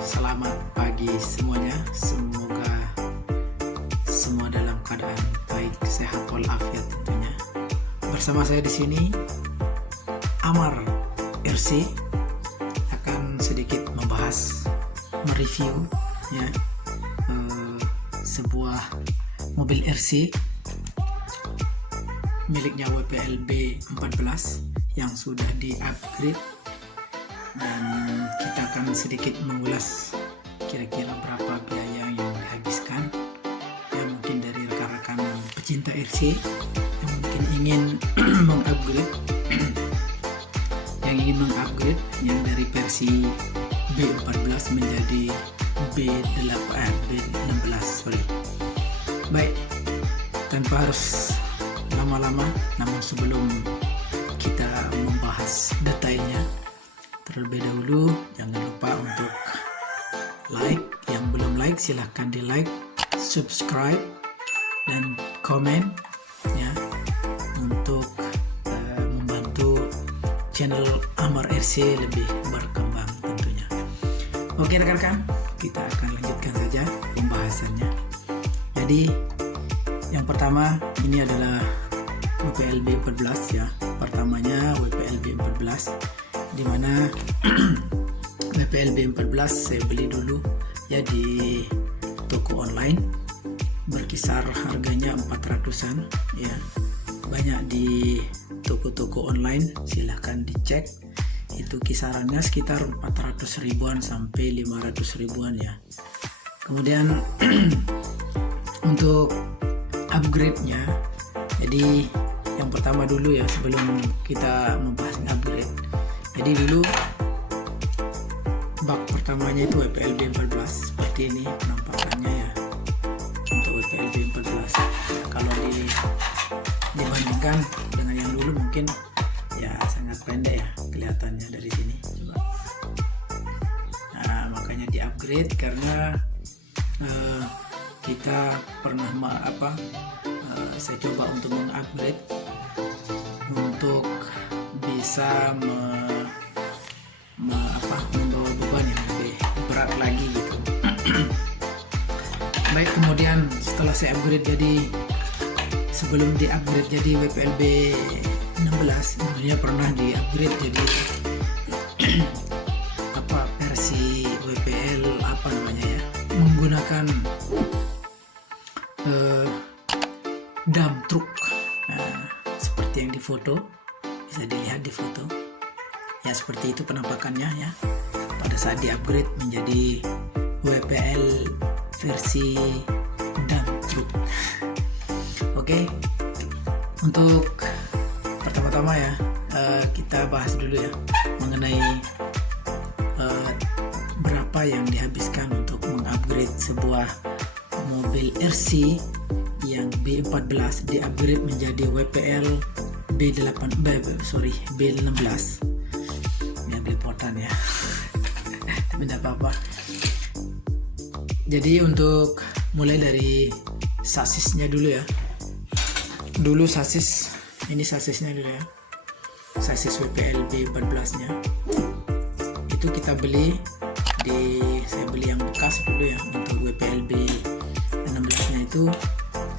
Selamat pagi semuanya. Semoga semua dalam keadaan baik, sehat walafiat tentunya. Bersama saya di sini Amar RC akan sedikit membahas, mereview ya sebuah mobil RC miliknya WPLB 14 yang sudah di-upgrade, dan kita akan sedikit mengulas kira-kira berapa biaya yang dihabiskan ya, mungkin dari rekan-rekan pecinta RC yang mungkin ingin mengupgrade yang dari versi B14 menjadi B16, sorry. Baik, tanpa harus lama-lama, namun sebelum kita membahas detailnya, terlebih dahulu jangan lupa untuk like. Yang belum like silahkan di like, subscribe, dan komen ya, untuk membantu channel Amar RC lebih berkembang tentunya. Oke rekan-rekan, kita akan lanjutkan saja pembahasannya. Jadi yang pertama ini adalah WPLB 14 ya. Pertamanya WPLB 14, di mana WPLB 14 saya beli dulu ya di toko online, berkisar harganya 400-an ya. Banyak di toko-toko online, silahkan dicek, itu kisarannya sekitar 400 ribuan sampai 500 ribuan ya. Kemudian untuk upgrade-nya, jadi yang pertama dulu ya, sebelum kita membahas upgrade, jadi dulu bak pertamanya itu WPLB 14 seperti ini penampakannya ya, untuk WPLB 14. Kalau dibandingkan dengan yang dulu mungkin ya sangat pendek ya kelihatannya dari sini. Coba. Nah, makanya di upgrade karena kita pernah saya coba untuk mengupgrade untuk bisa membawa beban yang lebih berat lagi gitu. Baik, kemudian setelah saya upgrade, jadi sebelum di upgrade jadi WPLB 16, sebenarnya pernah di upgrade jadi versi WPL menggunakan dump truck. Nah, seperti yang di foto, bisa dilihat di foto ya, seperti itu penampakannya ya pada saat di upgrade menjadi WPL versi dump truck. Oke, untuk pertama-tama ya kita bahas dulu ya mengenai berapa yang dihabiskan untuk mengupgrade sebuah mobil RC yang B14 di-upgrade menjadi WPL B16 ya, belepotan ya. Tapi tidak apa-apa. Jadi untuk mulai dari sasisnya dulu ya. Dulu ini sasisnya dulu ya, sasis WPLB 14 nya itu kita beli saya beli yang bekas dulu ya. Untuk WPLB 16 nya itu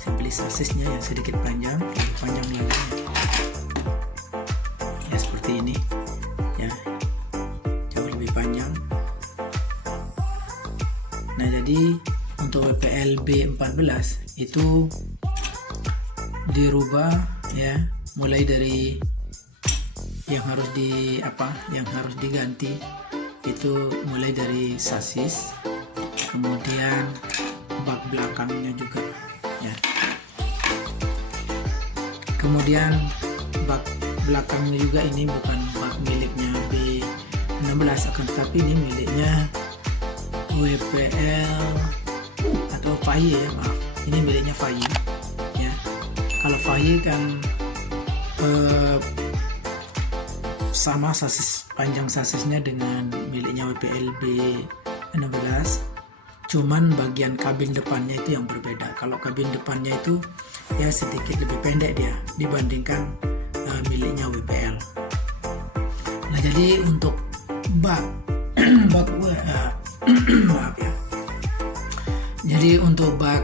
saya beli sasisnya yang sedikit panjang, lebih panjang lagi ya, seperti ini ya, jauh lebih panjang. Nah, jadi untuk WPLB 14 itu dirubah ya, mulai dari yang harus diganti itu mulai dari sasis, kemudian bak belakangnya juga ya. Kemudian bak belakangnya juga ini bukan bak miliknya B16, akan tetapi ini miliknya WPL atau FAI ya, maaf, ini miliknya FAI ya. Kalau FAI kan sama sasis, panjang sasisnya dengan miliknya WPLB 16, cuman bagian kabin depannya itu yang berbeda. Kalau kabin depannya itu ya sedikit lebih pendek dia dibandingkan miliknya WPL. Nah, jadi untuk bak Maaf ya. Jadi untuk bak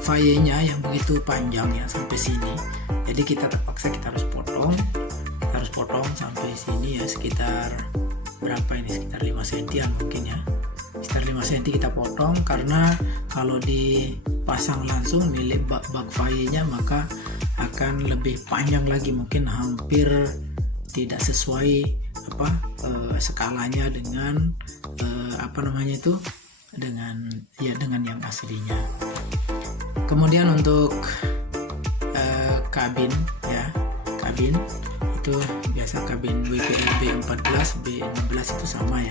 fayenya yang begitu panjang ya sampai sini, jadi kita terpaksa kita harus potong sampai sini ya, sekitar berapa ini, sekitar 5 cm mungkin ya, sekitar 5 cm kita potong, karena kalau dipasang langsung milik bak fayenya maka akan lebih panjang lagi, mungkin hampir tidak sesuai skalanya dengan dengan yang aslinya. Kemudian untuk kabin itu biasa kabin WPL B14 B16 itu sama ya,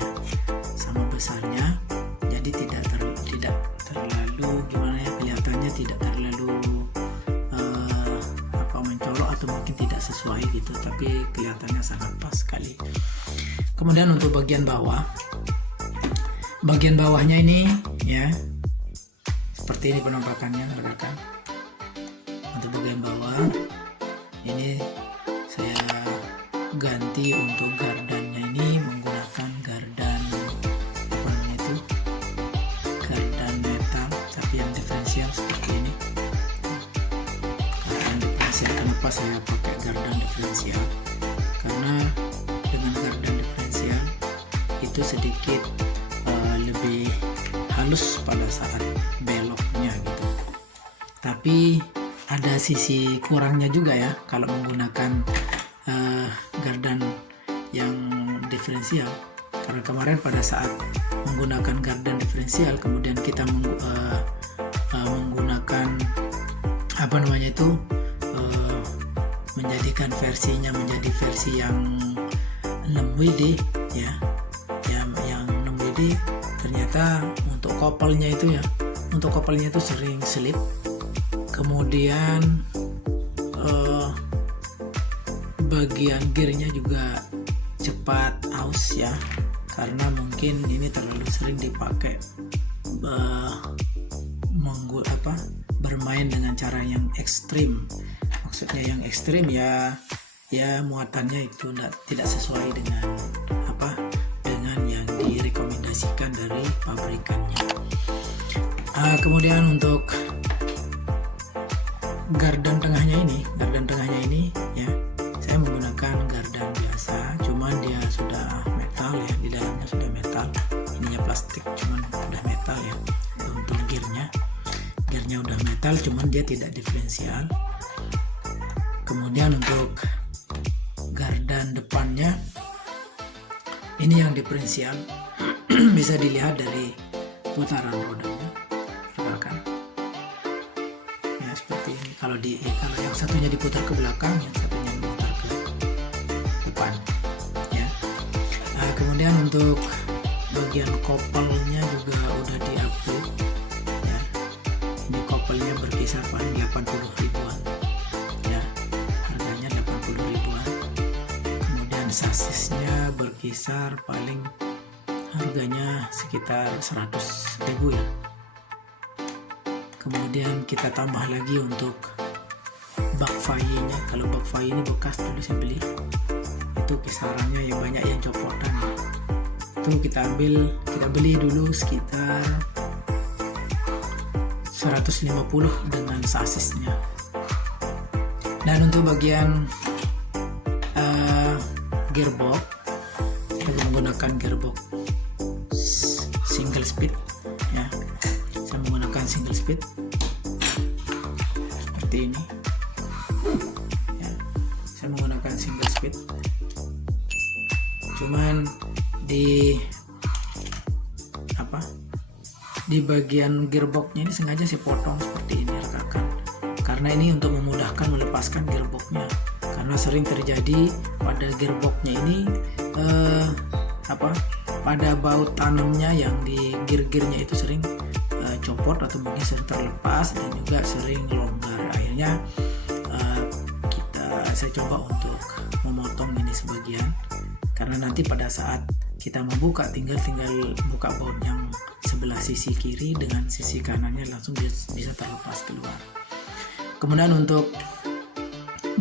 sama besarnya, jadi tidak terlalu gimana ya, kelihatannya tidak terlalu mencolok atau mungkin tidak sesuai gitu, tapi kelihatannya sangat pas sekali. Kemudian untuk bagian bawahnya ini ya seperti ini penampakannya rekan. Untuk bagian bawah ini saya ganti untuk gardannya ini menggunakan gardan gardan metal tapi yang diferensial seperti ini. Gardan diferensial, kenapa saya pakai gardan diferensial? Karena dengan gardan diferensial itu sedikit lebih halus pada saat beloknya gitu. Tapi ada sisi kurangnya juga ya kalau menggunakan gardan yang diferensial, karena kemarin pada saat menggunakan gardan diferensial kemudian kita menggunakan menjadikan versinya menjadi versi yang 6WD ya, yang 6WD, ternyata untuk kopelnya itu sering slip, kemudian bagian gearnya juga cepat aus ya, karena mungkin ini terlalu sering dipakai bermain dengan cara yang ekstrim. Maksudnya yang ekstrim ya muatannya itu tidak sesuai dengan yang direkomendasikan dari pabrikannya. Kemudian untuk gardan tengahnya ini ya, saya menggunakan gardan biasa, cuman dia sudah metal ya, di dalamnya sudah metal, ininya plastik cuman udah metal ya. Untuk gearnya udah metal cuman dia tidak diferensial. Kemudian untuk gardan depannya ini yang diferensial, bisa dilihat dari putaran rodanya rekan ya, seperti ini. Kalau yang satunya diputar ke belakang, yang satunya diputar ke depan ya. Kemudian untuk bagian kopelnya juga udah di-upgrade ya. Ini kopelnya berkisar paling 80 ribuan ya, harganya 80 ribuan. Kemudian sasisnya berkisar paling harganya sekitar 100.000 ya. Kemudian kita tambah lagi untuk bak fayenya. Kalau bak faye ini bekas dulu saya beli, itu kisarannya ya banyak yang copotan ya. Itu kita beli dulu sekitar 150 dengan sasisnya. Dan untuk bagian gearbox, kita menggunakan gearbox single speed ya. Saya menggunakan single speed seperti ini ya. Saya menggunakan single speed, cuman di bagian gearboxnya ini sengaja saya potong seperti ini rekan, karena ini untuk memudahkan melepaskan gearboxnya, karena sering terjadi pada gearboxnya ini pada baut tanamnya yang di gear-gearnya itu sering copot atau mungkin sering terlepas dan juga sering longgar. Akhirnya saya coba untuk memotong ini sebagian, karena nanti pada saat kita membuka tinggal buka baut yang sebelah sisi kiri dengan sisi kanannya langsung bisa terlepas keluar. Kemudian untuk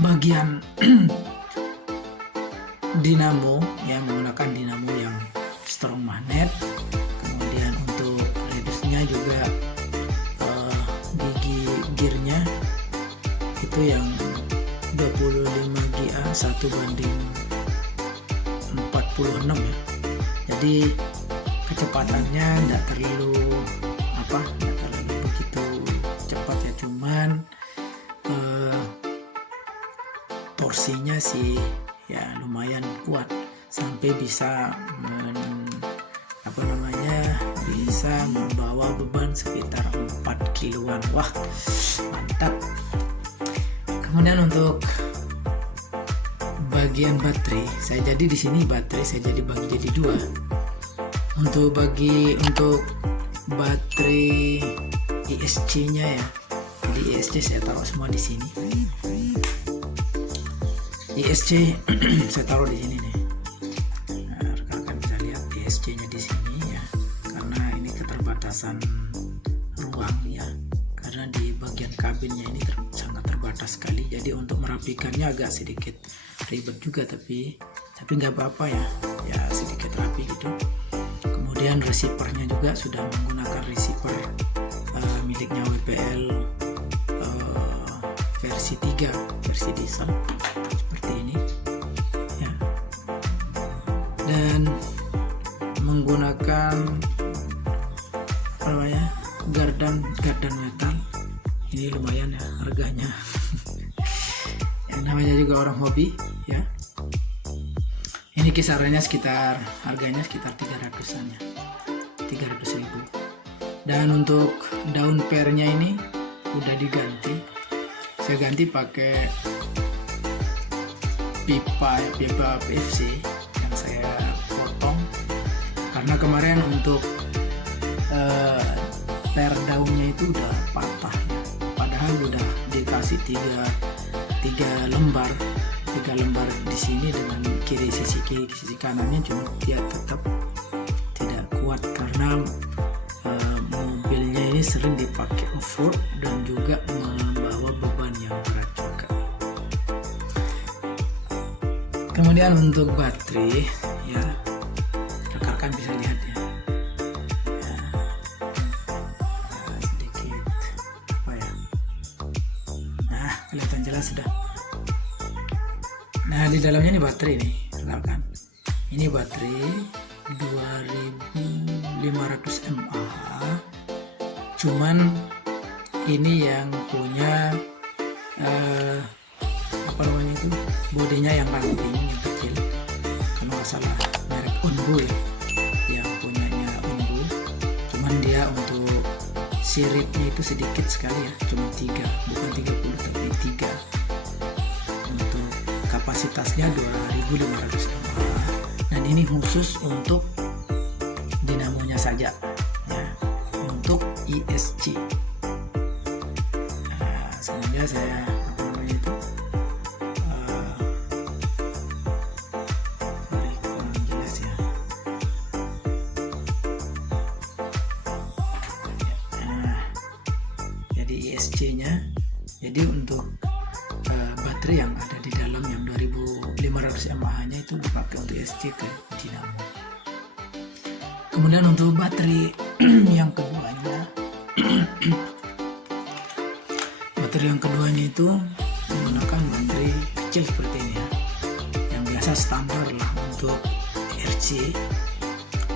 bagian dinamo ya, menggunakan dinamo yang strong magnet. Kemudian itu yang 25 GA 1:46 ya. Jadi kecepatannya tidak terlalu begitu cepat ya, cuman torsinya sih ya lumayan kuat sampai bisa bisa membawa beban sekitar 4 kiloan. Wah, mantap. Kemudian untuk bagian baterai, saya jadi di sini baterai saya bagi jadi 2. Untuk baterai ISC-nya ya. Jadi ISC saya taruh semua di sini. ISC saya taruh di sini nih. Nah, rekan-rekan bisa lihat ISC-nya di sini ya. Karena ini keterbatasan ruang ya. Karena di bagian kabinnya ini sangat terbatas sekali. Jadi untuk merapikannya agak sedikit ribet juga, tapi nggak apa-apa ya. Ya sedikit rapi gitu. Kemudian receivernya juga sudah menggunakan receiver miliknya WPL versi 3, versi diesel seperti ini ya. Dan menggunakan gardan metal. Ini lumayan ya harganya. Yang namanya juga orang hobi ya. Ini kisarannya harganya sekitar 300-an ya, 300.000. Dan untuk daun pernya ini udah diganti. Saya ganti pakai pipa PVC yang saya potong karena kemarin untuk per daunnya itu udah patah ya. Padahal udah dikasih tiga lembar di sini dengan sisi kiri sisi kanannya, cuma dia tetap tidak kuat karena mobilnya ini sering dipakai off-road dan juga membawa beban yang berat juga. Kemudian untuk baterai ya, rekan-rekan bisa lihat ya, sedikit nah kelihatan jelas sudah. Nah di dalamnya ini baterai nih rekan-rekan, ini baterai 2500 mAh, cuman ini yang punya bodinya yang ramping, yang kecil, kalau nggak salah merek Unbu ya, yang punyanya Unbu. Cuman dia untuk siripnya itu sedikit sekali ya, cuma 3, bukan 30 tapi 3. Untuk kapasitasnya 2500 mAh, dan ini khusus untuk dinamonya saja ya, untuk ISC. Nah, semoga saya jelas ya. Nah, jadi ISC-nya, jadi untuk baterai yang ada di dalam yang 2500 mAh-nya itu dipakai untuk ISC ke dinamo. Kemudian untuk baterai yang keduanya itu menggunakan baterai kecil seperti ini ya, yang biasa standar lah untuk RC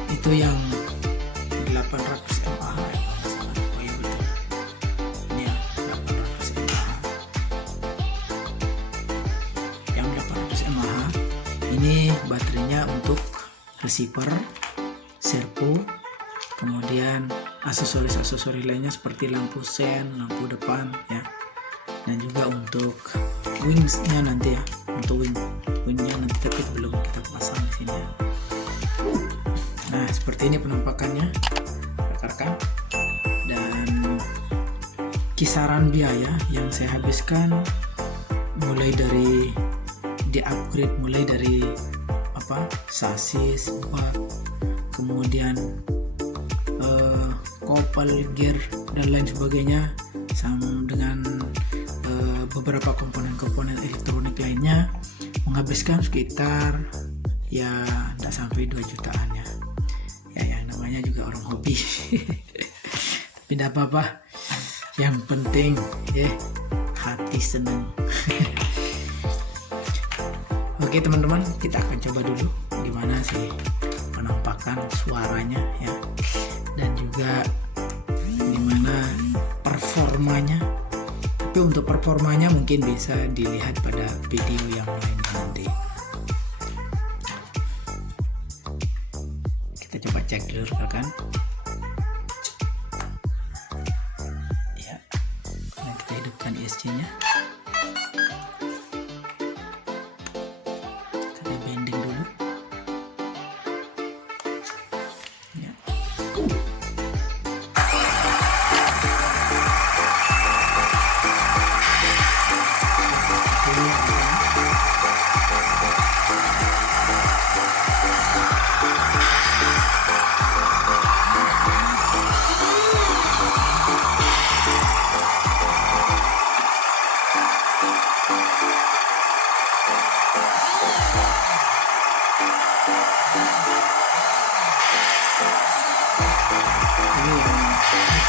itu yang 800 mAh ya. Oh iya betul, ini ya 800 mAh. Yang 800 mAh ini baterainya untuk receiver, servo, kemudian aksesoris lainnya seperti lampu sen, lampu depan ya, dan juga untuk wingsnya nanti ya, untuk wingnya nanti tapi belum kita pasang di sini ya. Nah seperti ini penampakannya rekan-rekan, dan kisaran biaya yang saya habiskan mulai dari di-upgrade, mulai dari sasis, bak, kemudian kopel, gear dan lain sebagainya, sama dengan beberapa komponen elektronik lainnya, menghabiskan sekitar ya tidak sampai 2 jutaan ya. Ya yang namanya juga orang hobi. Tapi tidak apa-apa, yang penting ya hati senang. Oke teman-teman, kita akan coba dulu gimana sih penampakan suaranya ya, dan juga gimana performanya. Tapi untuk performanya mungkin bisa dilihat pada video yang lain nanti. Kita coba cek dulu rekan. Ya, nah, kita hidupkan ESC-nya. Kita bending dulu. Ya.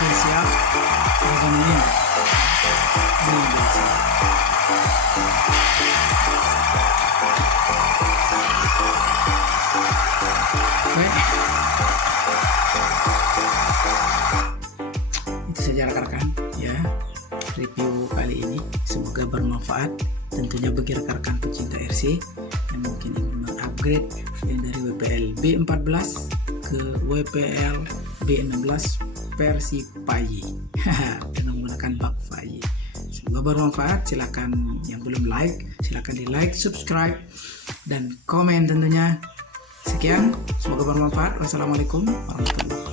Ini siap, ini biasa. Oke, itu saja rekan-rekan ya, review kali ini. Semoga bermanfaat tentunya bagi rekan-rekan pecinta RC yang mungkin ingin mengupgrade yang dari WPL B14 ke WPL B16 versi Faye dengan menggunakan bak Faye. Semoga bermanfaat. Silakan yang belum like, silakan di like, subscribe, dan komen tentunya. Sekian, semoga bermanfaat. Wassalamualaikum warahmatullahi wabarakatuh.